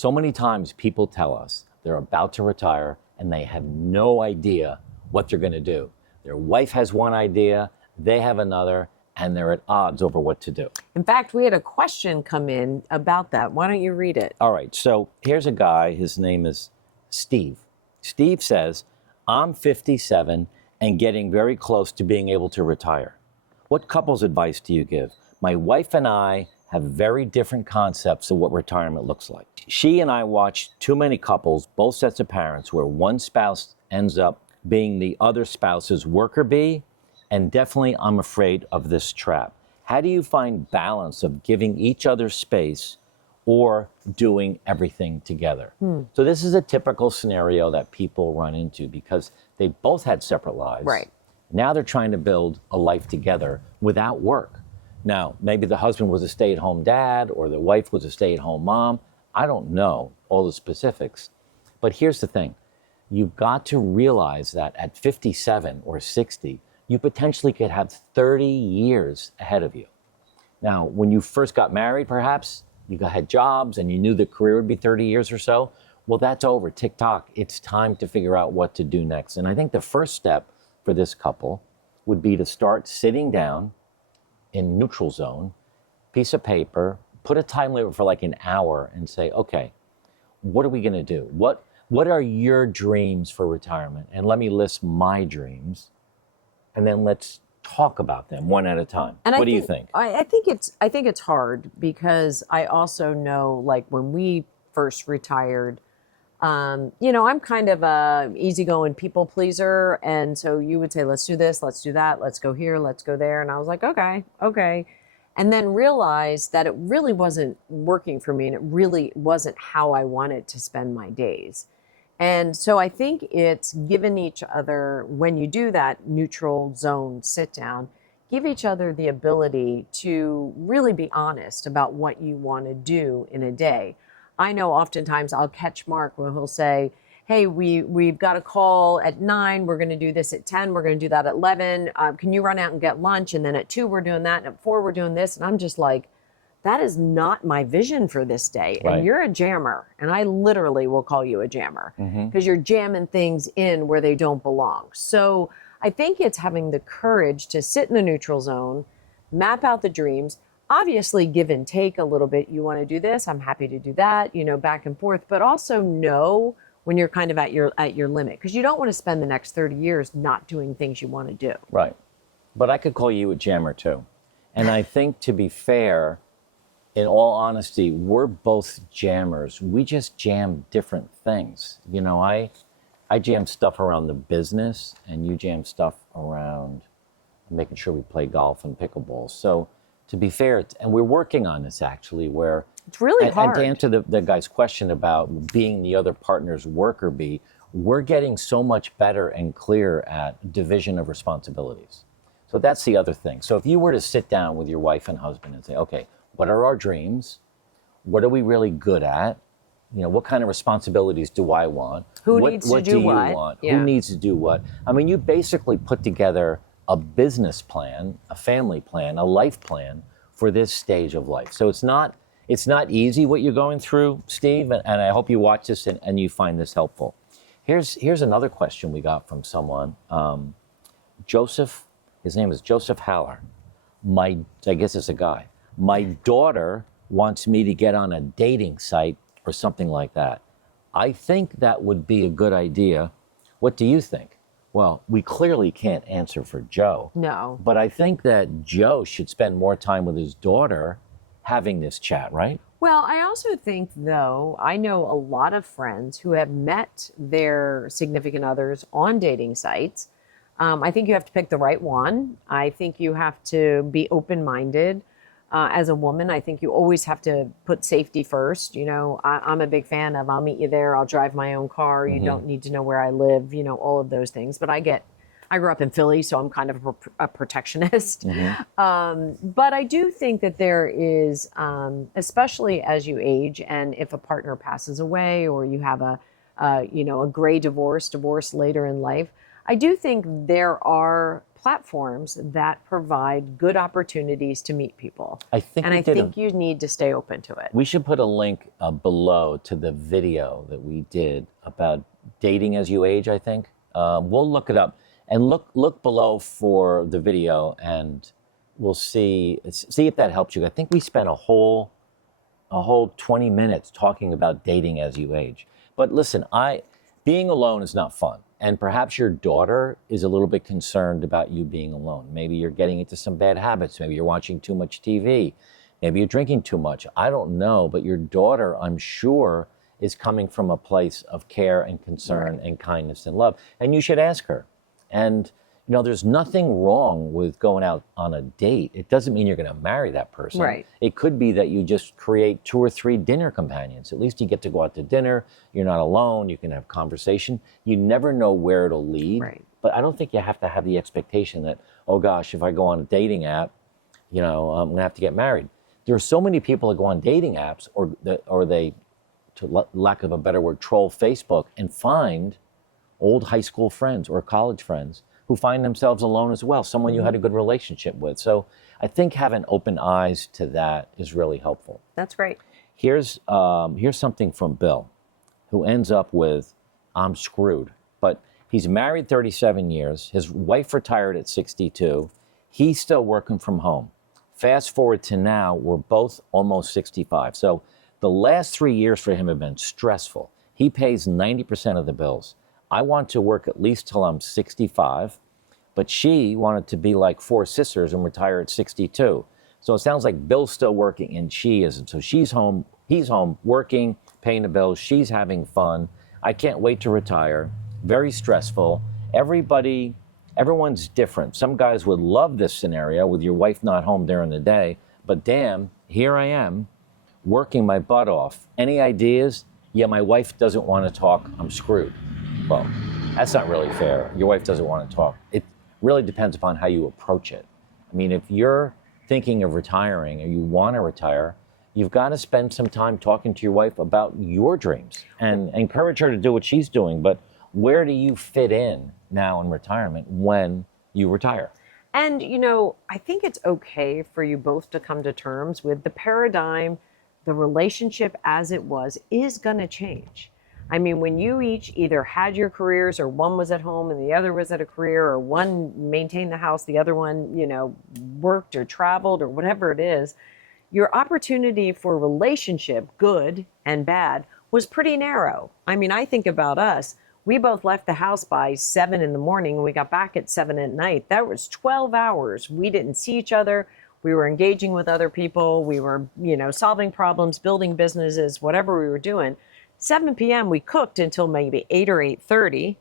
So many times people tell us they're about to retire and they have no idea what they're going to do. Their wife has one idea, they have another, and they're at odds over what to do. In fact, we had a question come in about that. Why don't you read it? All right, so here's a guy, his name is Steve. Steve says, I'm 57 and getting very close to being able to retire. What couples advice do you give? My wife and I have very different concepts of what retirement looks like. She and I watch too many couples, both sets of parents, where one spouse ends up being the other spouse's worker bee, and definitely I'm afraid of this trap. How do you find balance of giving each other space or doing everything together? So this is a typical scenario that people run into because they both had separate lives. Right. Now they're trying to build a life together without work. Now, maybe the husband was a stay-at-home dad or the wife was a stay-at-home mom. I don't know all the specifics. But here's the thing. You've got to realize that at 57 or 60, you potentially could have 30 years ahead of you. Now, when you first got married, perhaps, you had jobs and you knew the career would be 30 years or so. Well, that's over. Tick-tock. It's time to figure out what to do next. And I think the first step for this couple would be to start sitting down in neutral zone, piece of paper, put a time limit for like an hour and say, okay, what are we going to do? What are your dreams for retirement? And let me list my dreams. And then let's talk about them one at a time. And what do you think? I think it's hard because I also know, like, when we first retired, I'm kind of a easygoing people pleaser. And so you would say, let's do this, let's do that, let's go here, let's go there. And I was like, okay. And then realized that it really wasn't working for me and it really wasn't how I wanted to spend my days. And so I think it's given each other, when you do that neutral zone sit down, give each other the ability to really be honest about what you want to do in a day. I know oftentimes I'll catch Mark where he'll say, hey, we've got a call at 9, we're going to do this at 10, we're going to do that at 11. Can you run out and get lunch? And then at 2, we're doing that. And at 4, we're doing this. And I'm just like, that is not my vision for this day. Right. And you're a jammer. And I literally will call you a jammer because you're jamming things in where they don't belong. So I think it's having the courage to sit in the neutral zone, map out the dreams, obviously give and take a little bit. You want to do this, I'm happy to do that, back and forth, but also know when you're kind of at your limit, because you don't want to spend the next 30 years not doing things you want to do. Right. But I could call you a jammer too. And I think, to be fair, in all honesty, we're both jammers. We just jam different things. I jam stuff around the business and you jam stuff around making sure we play golf and pickleball. So to be fair, and we're working on this actually, where it's really hard. And to answer the guy's question about being the other partner's worker bee, we're getting so much better and clear at division of responsibilities. So that's the other thing. So if you were to sit down with your wife and husband and say, okay, what are our dreams? What are we really good at? What kind of responsibilities do I want? Who needs to do what? What do you want? Yeah. Who needs to do what? I mean, you basically put together a business plan, a family plan, a life plan for this stage of life. So it's not easy what you're going through, Steve, and I hope you watch this and you find this helpful. Here's another question we got from someone. Joseph, his name is Joseph Haller. I guess it's a guy. My daughter wants me to get on a dating site or something like that. I think that would be a good idea. What do you think? Well, we clearly can't answer for Joe. No. But I think that Joe should spend more time with his daughter having this chat, right? Well, I also think, though, I know a lot of friends who have met their significant others on dating sites. I think you have to pick the right one. I think you have to be open-minded. As a woman, I think you always have to put safety first. I'm a big fan of, I'll meet you there, I'll drive my own car, you don't need to know where I live, all of those things. But I grew up in Philly, so I'm kind of a protectionist. But I do think that there is, especially as you age, and if a partner passes away or you have a gray divorce later in life, I do think there are platforms that provide good opportunities to meet people. I think and we I did think you need to stay open to it. we should put a link below to the video that we did about dating as you age, I think. We'll look it up and look below for the video, and we'll see if that helps you. I think we spent a whole 20 minutes talking about dating as you age. But listen, being alone is not fun. And perhaps your daughter is a little bit concerned about you being alone. Maybe you're getting into some bad habits. Maybe you're watching too much TV. Maybe you're drinking too much. I don't know, but your daughter, I'm sure, is coming from a place of care and concern and kindness and love. And you should ask her. And there's nothing wrong with going out on a date. It doesn't mean you're going to marry that person. Right. It could be that you just create 2 or 3 dinner companions. At least you get to go out to dinner. You're not alone. You can have conversation. You never know where it'll lead. Right. But I don't think you have to have the expectation that, oh gosh, if I go on a dating app, I'm going to have to get married. There are so many people that go on dating apps or they, to lack of a better word, troll Facebook and find old high school friends or college friends who find themselves alone as well, someone you had a good relationship with. So I think having open eyes to that is really helpful. That's great. Here's something from Bill, who ends up with, I'm screwed. But he's married 37 years. His wife retired at 62. He's still working from home. Fast forward to now, we're both almost 65. So the last 3 years for him have been stressful. He pays 90% of the bills. I want to work at least till I'm 65, but she wanted to be like 4 sisters and retire at 62. So it sounds like Bill's still working and she isn't. So she's home, he's home working, paying the bills, she's having fun. I can't wait to retire. Very stressful. Everyone's different. Some guys would love this scenario with your wife not home during the day, but damn, here I am working my butt off. Any ideas? Yeah, my wife doesn't want to talk, I'm screwed. Well, that's not really fair. Your wife doesn't want to talk. It really depends upon how you approach it. I mean, if you're thinking of retiring or you want to retire, you've got to spend some time talking to your wife about your dreams and encourage her to do what she's doing. But where do you fit in now in retirement when you retire? And, I think it's okay for you both to come to terms with the paradigm, the relationship as it was is going to change. I mean, when you each either had your careers or one was at home and the other was at a career, or one maintained the house, the other one, worked or traveled or whatever it is, your opportunity for relationship, good and bad, was pretty narrow. I mean, I think about us. We both left the house by 7 in the morning and we got back at 7 at night. That was 12 hours. We didn't see each other. We were engaging with other people. We were, solving problems, building businesses, whatever we were doing. 7 p.m. we cooked until maybe 8 or 8:30.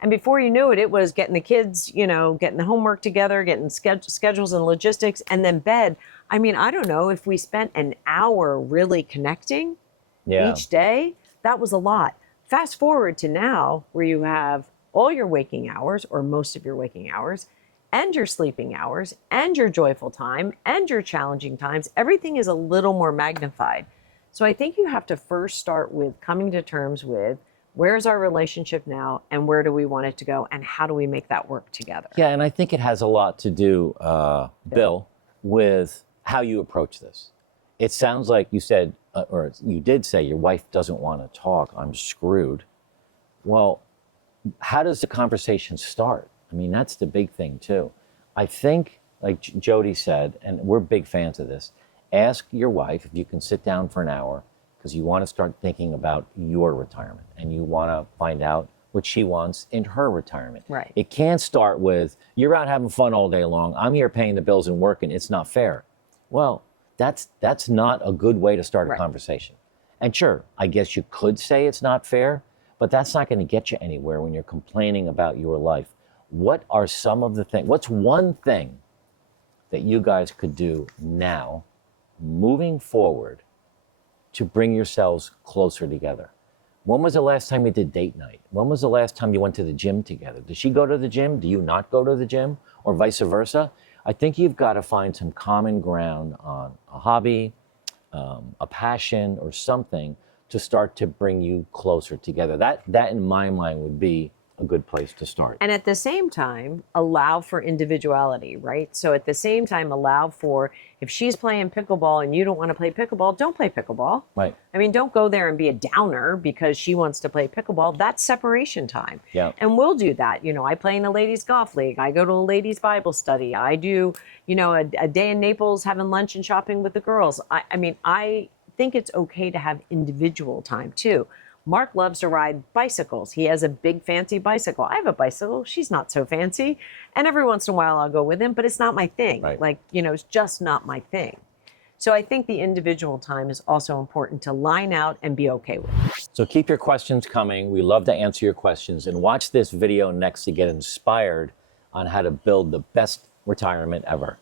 And before you knew it, it was getting the kids, getting the homework together, getting schedules and logistics, and then bed. I mean, I don't know if we spent an hour really connecting each day. That was a lot. Fast forward to now where you have all your waking hours or most of your waking hours and your sleeping hours and your joyful time and your challenging times. Everything is a little more magnified. So I think you have to first start with coming to terms with where's our relationship now and where do we want it to go and how do we make that work together? Yeah, and I think it has a lot to do, Bill, with how you approach this. It sounds like you said, or you did say, your wife doesn't want to talk, I'm screwed. Well, how does the conversation start? I mean, that's the big thing too. I think, like Jody said, and we're big fans of this, ask your wife if you can sit down for an hour because you want to start thinking about your retirement and you want to find out what she wants in her retirement. Right. It can't start with, you're out having fun all day long, I'm here paying the bills and working, it's not fair. Well, that's not a good way to start a conversation. And sure, I guess you could say it's not fair, but that's not going to get you anywhere when you're complaining about your life. What are some of the things, what's one thing that you guys could do now moving forward to bring yourselves closer together? When was the last time you did date night? When was the last time you went to the gym together? Does she go to the gym? Do you not go to the gym? Or vice versa? I think you've got to find some common ground on a hobby, a passion, or something to start to bring you closer together. That in my mind would be a good place to start. And at the same time, allow for individuality, right? So at the same time, allow for, if she's playing pickleball and you don't want to play pickleball, don't play pickleball. Right. I mean, don't go there and be a downer because she wants to play pickleball. That's separation time. Yeah. And we'll do that. You know, I play in a ladies golf league. I go to a ladies Bible study. I do, you know, a day in Naples having lunch and shopping with the girls. I mean, I think it's okay to have individual time too. Mark loves to ride bicycles. He has a big fancy bicycle. I have a bicycle. She's not so fancy. And every once in a while I'll go with him, but it's not my thing. Right. Like, you know, it's just not my thing. So I think the individual time is also important to line out and be okay with. So keep your questions coming. We love to answer your questions, and watch this video next to get inspired on how to build the best retirement ever.